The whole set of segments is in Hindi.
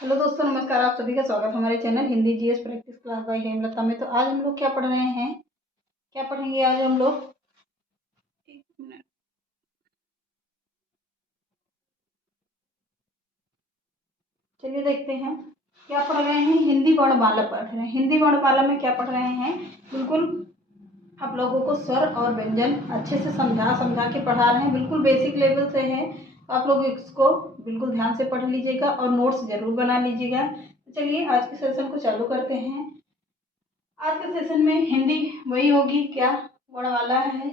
हेलो दोस्तों, नमस्कार। आप सभी का स्वागत है हमारे channel Hindi GS practice class by Hemlata में। तो आज हम लोग क्या पढ़ रहे हैं, क्या पढ़ेंगे आज हम लोग। एक मिनट। चलिए देखते हैं क्या पढ़ रहे हैं। हिंदी वर्णमाला पढ़ रहे हैं। हिंदी वर्णमाला में क्या पढ़ रहे हैं, बिल्कुल आप लोगों को स्वर और व्यंजन अच्छे से समझा समझा के पढ़ा रहे हैं। बिल्कुल बेसिक लेवल से है, तो आप लोग इसको बिल्कुल ध्यान से पढ़ लीजिएगा और नोट्स जरूर बना लीजिएगा। तो चलिए आज के सेशन को चालू करते हैं। आज के सेशन में हिंदी वही होगी क्या, वर्णमाला है।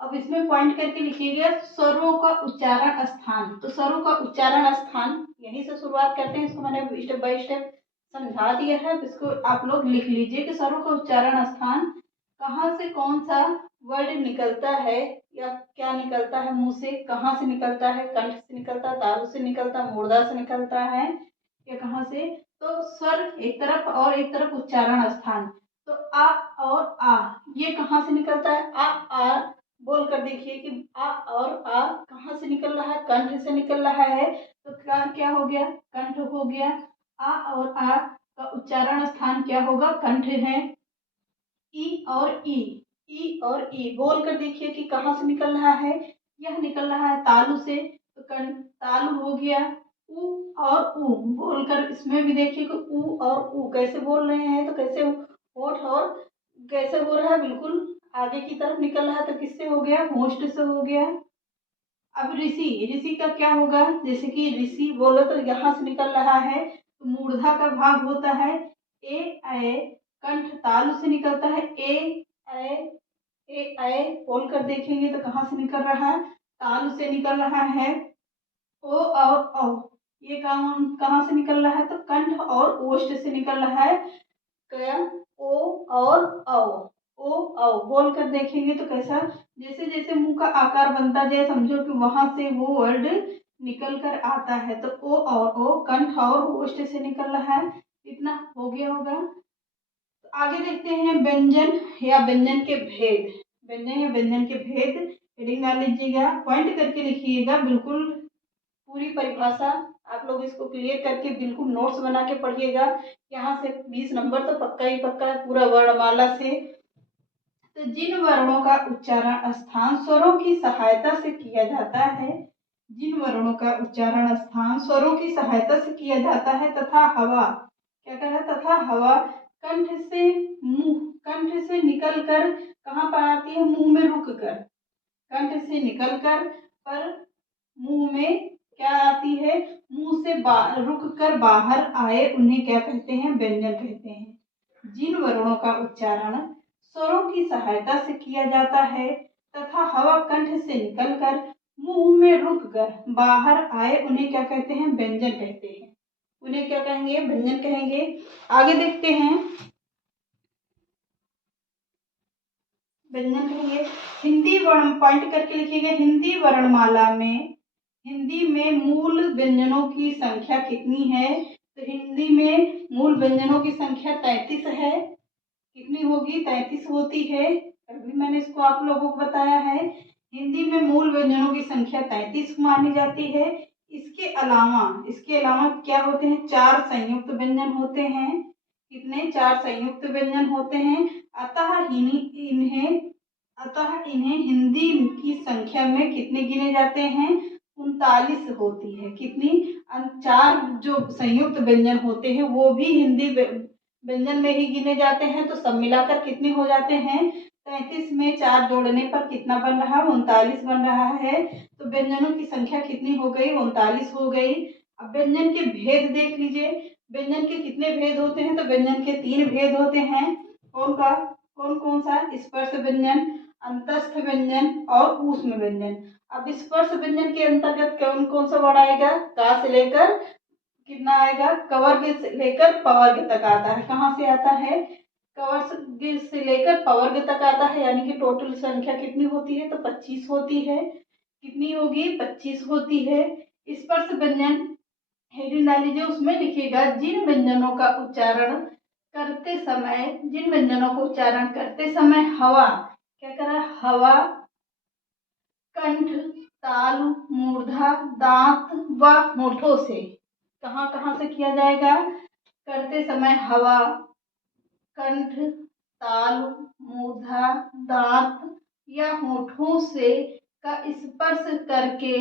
अब इसमें पॉइंट करके लिखिएगा स्वरों का उच्चारण स्थान। तो स्वरों का उच्चारण स्थान यहीं से शुरुआत करते हैं। इसको मैंने स्टेप बाय स्टेप समझा दिया है। इसको आप लोग लिख लीजिए कि स्वरों का उच्चारण स्थान कहाँ से कौन सा वर्ड निकलता है या क्या निकलता है, मुंह से कहाँ से निकलता है, कंठ से निकलता है, तालु से निकलता है, मूर्धा से निकलता है या कहाँ से। तो स्वर एक तरफ और एक तरफ उच्चारण स्थान। तो आ और आ ये कहाँ से निकलता है, आ बोल कर देखिए कि आ और आ कहाँ से निकल रहा है, कंठ से निकल रहा है। तो क्या हो गया, कंठ हो गया। आ और आ का उच्चारण स्थान क्या होगा, कंठ है। ई और ई और ई बोल कर देखिए कि कहाँ से निकल रहा है, यह निकल रहा है तालु से। तो तालु हो गया। ऊ और ऊ बोलकर इसमें भी देखिए कि ऊ और ऊ कैसे बोल रहे हैं, तो कैसे होठ और कैसे हो रहा है, बिल्कुल आगे की तरफ निकल रहा है। तो किससे हो गया, होस्ट से हो गया। अब ऋषि, ऋषि का क्या होगा, जैसे कि ऋषि बोलो तो यहाँ से निकल रहा है, तो मूर्धा का भाग होता है ए ए। कंठ तालु से निकलता है ए ए बोल कर देखेंगे तो कहाँ से निकल रहा है, तालु से निकल रहा है। ओ और औ ये कहाँ से निकल रहा है, तो कंठ और ओष्ठ से निकल रहा है। क्या, ओ और औ, ओ औ बोल कर देखेंगे तो कैसा, जैसे जैसे मुंह का आकार बनता जाए समझो कि वहां से वो वर्ड निकल कर आता है। तो ओ और ओ कंठ और ओष्ठ से निकल रहा है। इतना हो गया होगा। तो आगे देखते हैं व्यंजन या व्यंजन के भेद। व्यंजन या व्यंजन के भेद हेडिंग डाल लीजिएगा, पॉइंट करके लिखिएगा। बिल्कुल पूरी परिभाषा आप लोग इसको क्लियर करके बिल्कुल नोट्स बना के पढ़िएगा। यहाँ से 20 नंबर तो पक्का ही पक्का है पूरा वर्णमाला से। तो जिन वर्णों का उच्चारण स्थान स्वरों की सहायता से किया जाता है, जिन वर्णों का उच्चारण स्थान स्वरों की सहायता से किया जाता है तथा हवा, क्या कह रहा है, तथा हवा कंठ से निकल कर कहाँ पर आती है, मुंह में रुक कर। कंठ से निकल कर पर मुंह में क्या आती है, मुंह से रुक कर बाहर आए, उन्हें क्या कहते हैं, व्यंजन कहते हैं। जिन वर्णों का उच्चारण स्वरों की सहायता से किया जाता है तथा हवा कंठ से निकलकर मुंह में रुक कर बाहर आए, उन्हें क्या कहते हैं, व्यंजन कहते हैं। उन्हें क्या कहेंगे, व्यंजन कहेंगे। आगे देखते हैं, व्यंजन कहेंगे। हिंदी वर्ण पॉइंट करके लिखिएगा, हिंदी वर्णमाला में, हिंदी में मूल व्यंजनों की संख्या कितनी है। तो हिंदी में मूल व्यंजनों की संख्या 33 है। कितनी होगी, 33 होती है। अभी मैंने इसको आप लोगों को बताया है। हिंदी में मूल व्यंजनों की संख्या 33 मानी जाती है। इसके अलावा क्या होते हैं, 4 संयुक्त व्यंजन होते हैं। कितने, 4 संयुक्त व्यंजन होते हैं। अतः इन्हें हिंदी की संख्या में कितने गिने जाते हैं, 39 होती है। कितनी, 4 जो संयुक्त व्यंजन होते हैं वो भी हिंदी व्यंजन में ही गिने जाते हैं। तो सब मिलाकर कितने हो जाते हैं, 33 में 4 जोड़ने पर कितना बन रहा है, 39 बन रहा है। तो व्यंजनों की संख्या कितनी हो गई, 39 हो गई। अब व्यंजन के भेद देख लीजिए। व्यंजन के कितने भेद होते हैं, तो व्यंजन के 3 भेद होते हैं। कौन कौन सा, स्पर्श व्यंजन, अंतस्थ व्यंजन और ऊष्म व्यंजन। अब स्पर्श व्यंजन के अंतर्गत कौन कौन सा वर्ड आएगा, का से लेकर कितना आएगा, कवर्ग से लेकर पवर्ग तक आता है। कहाँ से आता है, कवर्ग से लेकर पवर्ग तक आता है। यानी कि टोटल संख्या कितनी होती है, तो 25 होती है। कितनी होगी, 25 होती है। स्पर्श व्यंजन हेडिंग डाल लीजिए, उसमें लिखिएगा जिन व्यंजनों का उच्चारण करते समय, जिन व्यंजनों को उच्चारण करते समय हवा, क्या करा, हवा कंठ, तालु, मूर्धा, दांत व होठों से, कहाँ कहाँ से किया जाएगा? करते समय हवा, कंठ, तालु, मूर्धा, दांत या होठों से का स्पर्श करके,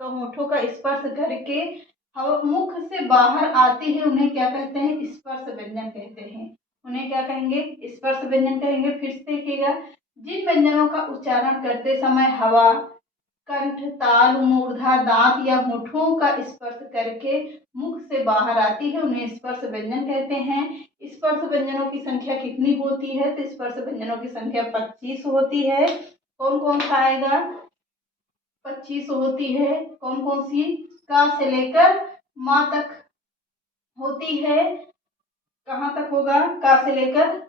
तो होठों का स्पर्श करके हवा मुख से बाहर आती है, उन्हें क्या कहते हैं? स्पर्श व्यंजन कहते हैं। उन्हें क्या कहेंगे? स्पर्श व्यंजन कहेंगे। फिर से देखिएगा, जिन व्यंजनों का उच्चारण करते समय हवा, कंठ, ताल, मूर्धा, दांत या होठों का स्पर्श करके मुख से बाहर आती है, उन्हें स्पर्श व्यंजन कहते हैं। स्पर्श व्यंजनों की संख्या कितनी होती है? तो स्पर्श व्यंजनों की संख्या 25 होती है। कौन कौन सा आएगा? 25 होती है। कौन कौन सी? का से लेकर माँ तक होती है। कहाँ तक होगा? का से लेकर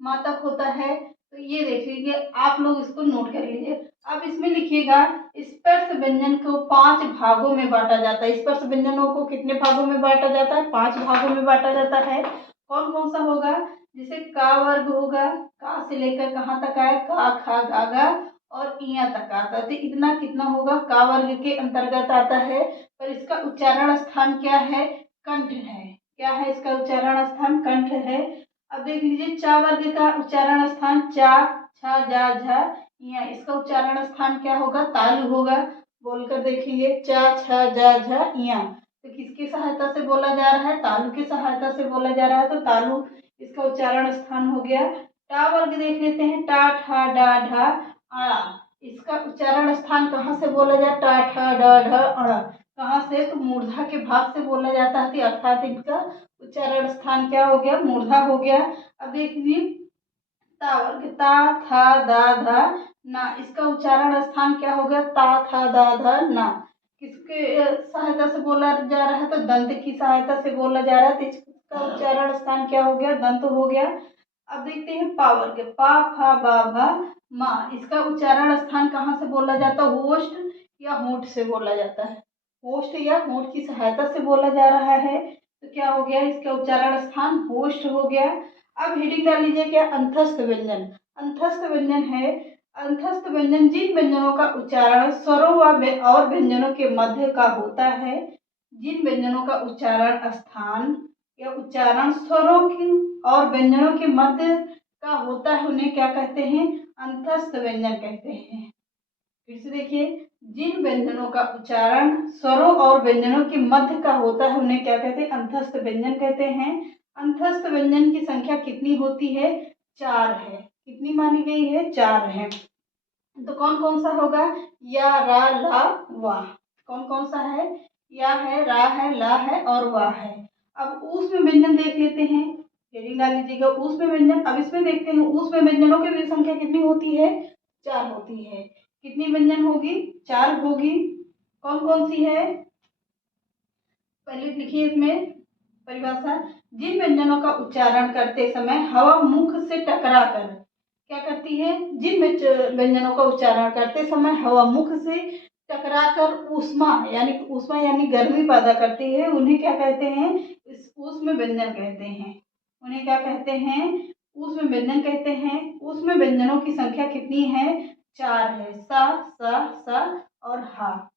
माँ तक होता है। तो ये देख लीजिए, आप लोग इसको नोट कर लीजिए। अब इसमें लिखिएगा, स्पर्श व्यंजन को 5 भागों में बांटा जाता है। स्पर्श व्यंजनों को कितने भागों में बांटा जाता है? 5 भागों में बांटा जाता है। कौन कौन सा होगा? जैसे का वर्ग होगा, का से लेकर कहाँ तक आए? का, खा, गा, गा और इया तक आता है। तो इतना कितना होगा? का वर्ग के अंतर्गत आता है। पर इसका उच्चारण स्थान क्या है? कंठ है। क्या है इसका उच्चारण स्थान? कंठ है। अब देख लीजिए, चा वर्ग का उच्चारण स्थान चा, छा, जा, झा, या इसका उच्चारण स्थान क्या होगा? तालु होगा। बोलकर देखेंगे, चा, छा, जा, झा, या। तो किसकी सहायता से बोला जा रहा है? तालु की सहायता से बोला जा रहा है, तो तालु इसका उच्चारण स्थान हो गया। टा वर्ग देख लेते हैं, टा, ठा, डा, ढा, अड़ा। इसका उच्चारण स्थान कहाँ से बोला जाए? टा, ठा, डा, ढा, अड़ा। कहाँ से? तो मूर्धा के भाग से बोला जाता है, अर्थात इनका उच्चारण स्थान क्या हो गया? मूर्धा हो गया। अब देखिए, ता वर्ग, ता, था, दा, धा, ना। इसका उच्चारण स्थान क्या हो गया? ता, था, दा, धा, ना। किसके सहायता से बोला जा रहा है? तो दंत की सहायता से बोला जा रहा है, तो इसका उच्चारण स्थान क्या हो गया? दंत हो गया। अब देखते हैं पा वर्ग, पा, फा, बा, भा, मा। इसका उच्चारण स्थान कहाँ से बोला जाता है? होष्ठ या होंठ से बोला जाता है। होष्ठ या होंठ की सहायता से बोला जा रहा है, तो क्या हो गया? इसका उच्चारण स्थान होष्ठ हो गया। अब हेडिंग डाल लीजिए, क्या? अंतस्थ व्यंजन। अंतस्थ व्यंजन है, अंतस्थ व्यंजन जिन व्यंजनों का उच्चारण स्वरों और व्यंजनों के मध्य का होता है। जिन व्यंजनों का उच्चारण स्थान या उच्चारण स्वरों की और व्यंजनों के मध्य का होता है, उन्हें क्या कहते हैं? अंतस्थ व्यंजन कहते हैं। फिर से देखिए, जिन व्यंजनों का उच्चारण स्वरों और व्यंजनों के मध्य का होता है, उन्हें क्या कहते हैं? अंतस्थ व्यंजन कहते हैं। अंतस्थ व्यंजन की संख्या कितनी होती है? 4 है। कितनी मानी गई है? 4 है। तो कौन कौन सा होगा? या, रा, ला, वा। कौन कौन सा है? या है, रा है, ला है और वा है। अब ऊष्म व्यंजन देख लेते हैं। हेडिंग डाल लीजिएगा, ऊष्म व्यंजन। अब इसमें देखते हैं ऊष्म व्यंजनों की भी संख्या कितनी होती है? 4 होती है। कितनी व्यंजन होगी? 4 होगी। कौन कौन सी है? पहले लिखिए इसमें परिभाषा, जिन व्यंजनों का उच्चारण करते समय हवा मुख से टकराकर क्या करती है? जिन व्यंजनों का उच्चारण करते समय हवा मुख से टकराकर ऊष्मा यानी गर्मी पैदा करती है, उन्हें क्या कहते हैं? इस ऊष्म व्यंजन कहते हैं। उन्हें क्या कहते हैं? ऊष्म व्यंजन कहते हैं। ऊष्म व्यंजनों की संख्या कितनी है? 4 है। सा, सा और हा।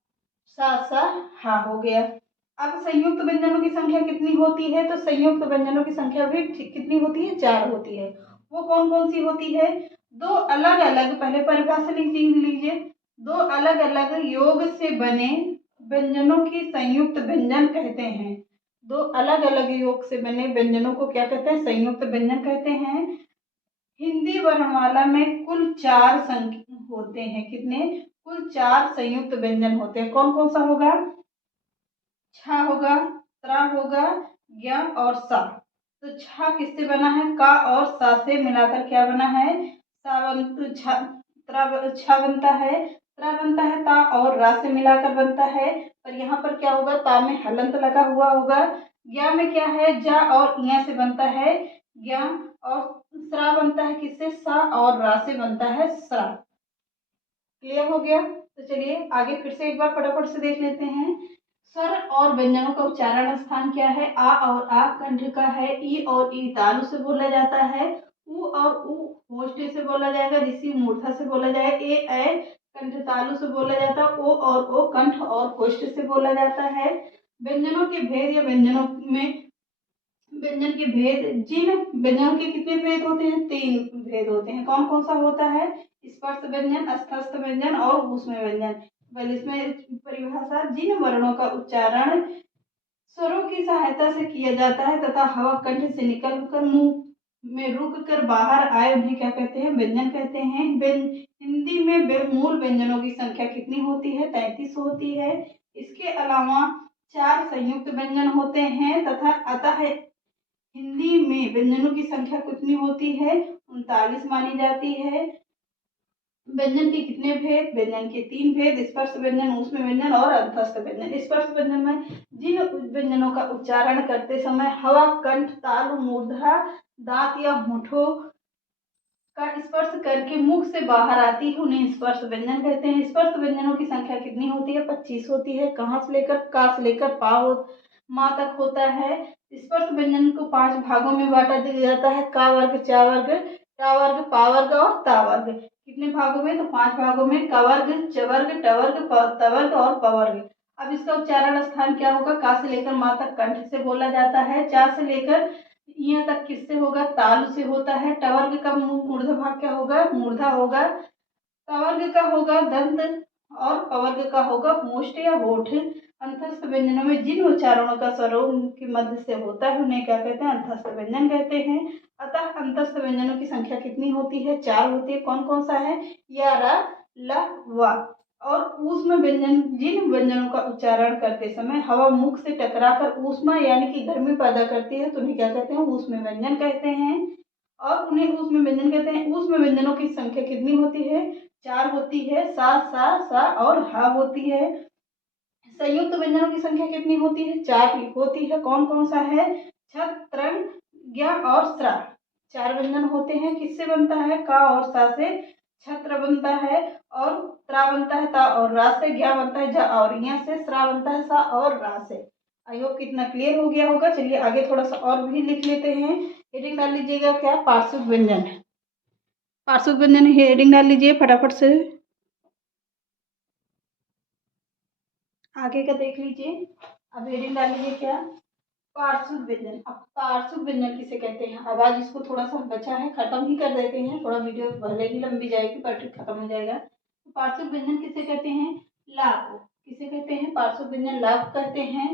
सा हा हो गया। अब संयुक्त व्यंजनों की संख्या कितनी होती है? तो संयुक्त व्यंजनों की संख्या भी कितनी होती है? 4 होती है। वो कौन कौन सी होती है? दो अलग अलग, पहले परिभाषा लिख लीजिए, दो अलग अलग योग से बने व्यंजनों की संयुक्त व्यंजन कहते हैं। दो अलग अलग योग से बने व्यंजनों को क्या कहते हैं? संयुक्त व्यंजन कहते हैं। हिंदी वर्णमाला में कुल 4 संख्या होते हैं। कितने? कुल 4 संयुक्त व्यंजन होते हैं। कौन कौन सा होगा? छा होगा, त्रा होगा, ज्ञ और सा। तो छा किससे बना है? का और सा से मिलाकर क्या बना है? छा बनता है, त्रा बनता है, ता और रा से मिलाकर बनता है। पर यहाँ पर क्या होगा? ता में हलंत लगा हुआ होगा। ज्ञ में क्या है? जा और इया से बनता है ज्ञ, और स्रा बनता है किससे? सा और रा से बनता है स्रा। क्लियर हो गया? तो चलिए आगे फिर से एक बार फटाफट से देख लेते हैं। स्वर और व्यंजनों का उच्चारण स्थान क्या है? आ और आ कंठ का है। ई और ई तालु से बोला जाता है। उ और उ होष्ठ से बोला जाएगा, ऋषि मूर्धा से बोला जाएगा। ए कंठ तालु से बोला जाता है। ओ और ओ कंठ और होष्ठ से बोला जाता है। व्यंजनों के भेद या व्यंजनों में व्यंजन के भेद, जिन व्यंजनों के कितने भेद होते हैं? 3 भेद होते हैं। कौन कौन सा होता है? स्पर्श व्यंजन, अस्थस्थ व्यंजन और ऊष्म व्यंजन। पहले इसमें परिभाषा, जिन वर्णों का उच्चारण स्वरों की सहायता से किया जाता है तथा हवा कंठ से निकलकर मुंह में रुक कर बाहर आए, उन्हें क्या कहते हैं? व्यंजन कहते हैं। हिंदी में मूल व्यंजनों की संख्या कितनी होती है? 33 होती है। इसके अलावा 4 संयुक्त व्यंजन होते हैं तथा अतः हिंदी में व्यंजनों की संख्या कितनी होती है? 39 मानी जाती है। व्यंजन के कितने भेद? व्यंजन के 3 भेद, स्पर्श व्यंजन, ऊष्म व्यंजन और अंतस्थ व्यंजन। स्पर्श व्यंजन में जिन व्यंजनों का उच्चारण करते समय हवा कंठ, तालु, मूर्धा, दांत या होठों का स्पर्श करके मुख से बाहर आती है, उन्हें स्पर्श व्यंजन कहते हैं। स्पर्श व्यंजनों की संख्या कितनी होती है? 25 होती है। कहाँ से लेकर? का से लेकर माँ तक होता है। स्पर्श व्यंजन को 5 भागों में बांटा दिया जाता है। का वर्ग, चा वर्ग, टा वर्ग, पा वर्ग और ता वर्ग। कितने भागों में? तो 5 भागों में। क वर्ग, च वर्ग, ट वर्ग, त वर्ग और प वर्ग। अब इसका उच्चारण स्थान क्या होगा? का से लेकर माँ तक कंठ से बोला जाता है। चा से लेकर यहाँ तक किससे होगा? तालु से होता है। ट वर्ग का मूर्धा भाग क्या होगा? मूर्धा होगा। प वर्ग का होगा दंत और प वर्ग का होगा होष्ठ या होठ। अंतस्थ व्यंजनों में जिन उच्चारणों का स्वरों के मध्य से होता है, उन्हें क्या कहते हैं? अंतस्थ व्यंजन कहते हैं। अतः अंतस्थ व्यंजनों की संख्या कितनी होती है? 4 होती है। कौन कौन सा है? या, रा, ल, व। और ऊष्म व्यंजन, जिन व्यंजनों का उच्चारण करते समय हवा मुख से टकराकर ऊष्मा यानी कि गर्मी पैदा करती है, तो उन्हें क्या कहते हैं? ऊष्म व्यंजन कहते हैं। और उन्हें ऊष्म व्यंजन कहते हैं। ऊष्म व्यंजनों की संख्या कितनी होती है? 4 होती है। सा, सा और हा होती है। संयुक्त व्यंजनों की संख्या कितनी होती है? 4 होती है। कौन कौन सा है? छ, त्रंग, ज्ञ और स्रा। 4 व्यंजन होते हैं। किससे बनता है? का और सा से छत्र बनता है और त्रा बनता है ता और रा से, ज्ञ बनता है जा और यहाँ से, स्रा बनता है सा और रा से। आई होप कितना क्लियर हो गया होगा। चलिए आगे थोड़ा सा और भी लिख लेते हैं। हेडिंग डाल लीजिएगा क्या? पार्श्व व्यंजन। पार्श्व व्यंजन हेडिंग डाल लीजिए फटाफट से। आगे का देख लीजिए। अब हेडिंग डाल लीजिए क्या? पार्श्व व्यंजन। अब पार्श्व व्यंजन किसे कहते हैं? आवाज इसको थोड़ा सा बचा है, खत्म ही कर देते हैं। थोड़ा वीडियो भले ही लंबी जाएगी पर खत्म हो जाएगा। तो पार्श्व व्यंजन किसे कहते हैं? ला को। किसे कहते हैं? पार्श्व व्यंजन ला को कहते हैं।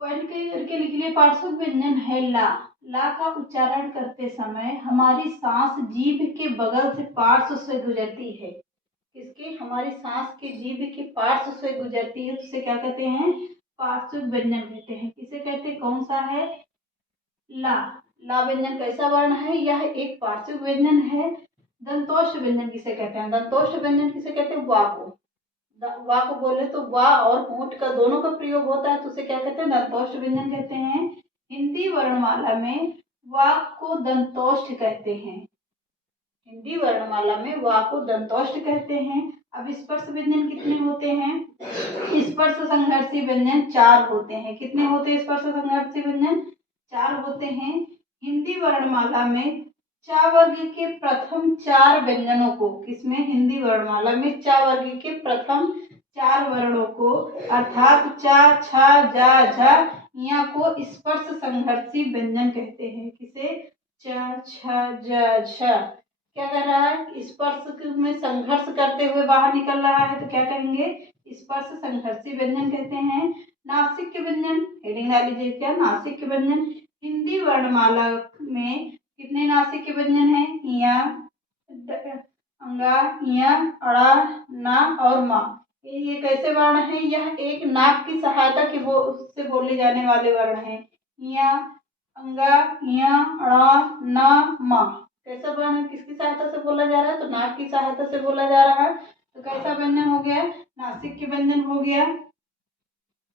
पॉइंट करके लिख लिए। पार्श्व व्यंजन है ला। ला का उच्चारण करते समय हमारी सांस जीभ के बगल से पार्श्व से गुजरती है। किसके? हमारी सांस के जीभ के पार्श्व से गुजरती है, उसे क्या कहते हैं? पार्श्व व्यंजन कहते हैं। किसे कहते हैं? कौन सा है? ला। ला व्यंजन कैसा वर्ण है? यह एक पार्श्व व्यंजन है। दंतोष्ठ व्यंजन किसे कहते हैं? दंतोष्ठ व्यंजन किसे कहते हैं? वा को। वा को बोले तो वा और होंठ का दोनों का प्रयोग होता है, तो उसे क्या कहते हैं? दंतोष्ठ व्यंजन कहते हैं। हिंदी वर्णमाला में वा को दंतोष्ठ कहते हैं। हिंदी वर्णमाला में वा को दंतोष्ठ कहते हैं। अब स्पर्श व्यंजन कितने होते हैं? स्पर्श संघर्षी व्यंजन 4 होते हैं। कितने होते हैं स्पर्श संघर्षी व्यंजन? 4 होते हैं। हिंदी वर्णमाला में चा वर्ग के प्रथम 4 व्यंजनों को, किसमें? हिंदी वर्णमाला में चा वर्ग के प्रथम 4 वर्णों को अर्थात चा, छा, जा, झा यहाँ को स्पर्श संघर्षी व्यंजन कहते हैं। किसे? चा, छा, जा, झा क्या कर रहा है? स्पर्श में संघर्ष करते हुए बाहर निकल रहा है, तो क्या कहेंगे? स्पर्श संघर्षी व्यंजन कहते हैं। नासिक व्यंजन हेडिंग डाल लीजिए क्या? नासिक व्यंजन। हिंदी वर्णमाला में कितने नासिक व्यंजन हैं? या, अंगा, या, अड़ा, ना और मा। ये कैसे वर्ण है? यह एक नाक की सहायता के से बोले जाने वाले वर्ण है। या, अंगा, या, अड़ा, ना, मा। कैसा वर्ण है? किसकी सहायता से बोला जा रहा है? तो नाक की सहायता से बोला जा रहा है। तो कैसा व्यंजन हो गया? नासिक के व्यंजन हो गया।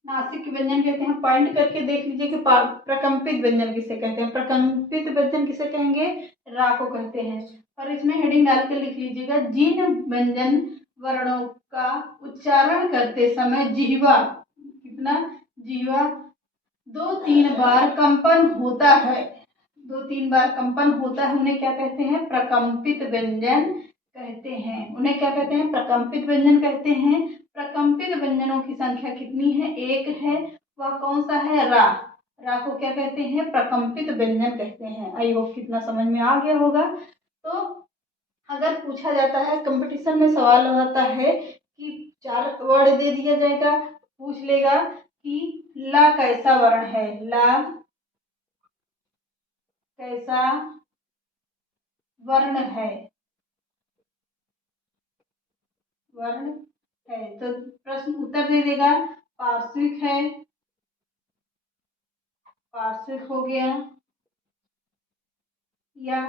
नासिक के व्यंजन कहते हैं। पॉइंट करके देख लीजिए कि प्रकंपित व्यंजन किसे कहते हैं? प्रकंपित व्यंजन किसे कहेंगे? रा को कहते हैं। और इसमें हेडिंग डाल के लिख लीजिएगा, जिन व्यंजन वर्णों का उच्चारण करते समय जिह्वा, कितना? जिह्वा 2-3 बार कंपन होता है। 2-3 बार कंपन होता है, उन्हें क्या कहते हैं? प्रकंपित व्यंजन कहते हैं। उन्हें क्या कहते हैं? प्रकंपित व्यंजन कहते हैं। प्रकंपित व्यंजनों की संख्या कितनी है? 1 है। वह कौन सा है? रा। रा को क्या कहते हैं? प्रकंपित व्यंजन कहते हैं। आई होप कितना समझ में आ गया होगा। तो अगर पूछा जाता है कंपटीशन में, सवाल आता है कि 4 वर्ड दे दिया जाएगा, पूछ लेगा कि ला कैसा वर्ण है, ला कैसा वर्ण है, वर्ण है, तो प्रश्न उत्तर दे देगा पार्श्विक है, पार्श्विक हो गया, या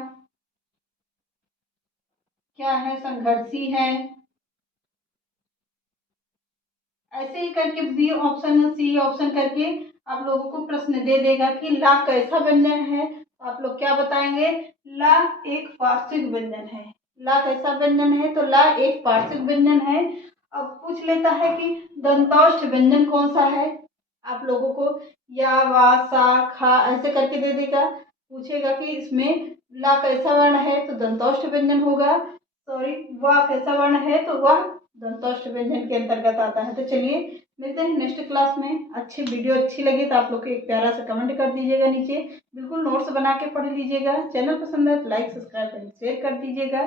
क्या है? संघर्षी है। ऐसे ही करके बी ऑप्शन, सी ऑप्शन करके आप लोगों को प्रश्न दे देगा कि ला कैसा व्यंजन है। आप लोग क्या बताएंगे? ला एक पार्श्विक व्यंजन है। ला कैसा व्यंजन है? तो ला एक पार्श्विक व्यंजन है। अब पूछ लेता है कि दंतौष्ठ व्यंजन कौन सा है। आप लोगों को या, वा, सा, खा ऐसे करके दे देगा। पूछेगा कि इसमें ला कैसा वर्ण है, तो दंतौष्ठ व्यंजन होगा। सॉरी, वा कैसा वर्ण है, तो वह दंतौष्ठ व्यंजन के अंतर्गत आता है। तो चलिए मिलते हैं नेक्स्ट क्लास में। अच्छी वीडियो अच्छी लगी तो आप लोग को एक प्यारा सा कमेंट कर दीजिएगा नीचे। बिल्कुल नोट्स बना के पढ़ लीजिएगा। चैनल पसंद है तो लाइक सब्सक्राइब एंड शेयर कर दीजिएगा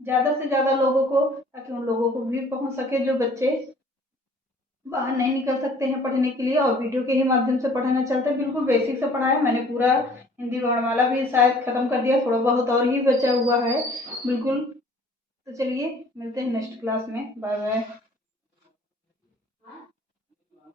ज़्यादा से ज़्यादा लोगों को, ताकि उन लोगों को भी पहुंच सके जो बच्चे बाहर नहीं निकल सकते हैं पढ़ने के लिए और वीडियो के ही माध्यम से पढ़ाना चलता है। बिल्कुल बेसिक से पढ़ाया मैंने, पूरा हिंदी वर्णमाला भी शायद खत्म कर दिया, थोड़ा बहुत और ही बचा हुआ है। बिल्कुल। तो चलिए मिलते हैं नेक्स्ट क्लास में। Bye bye.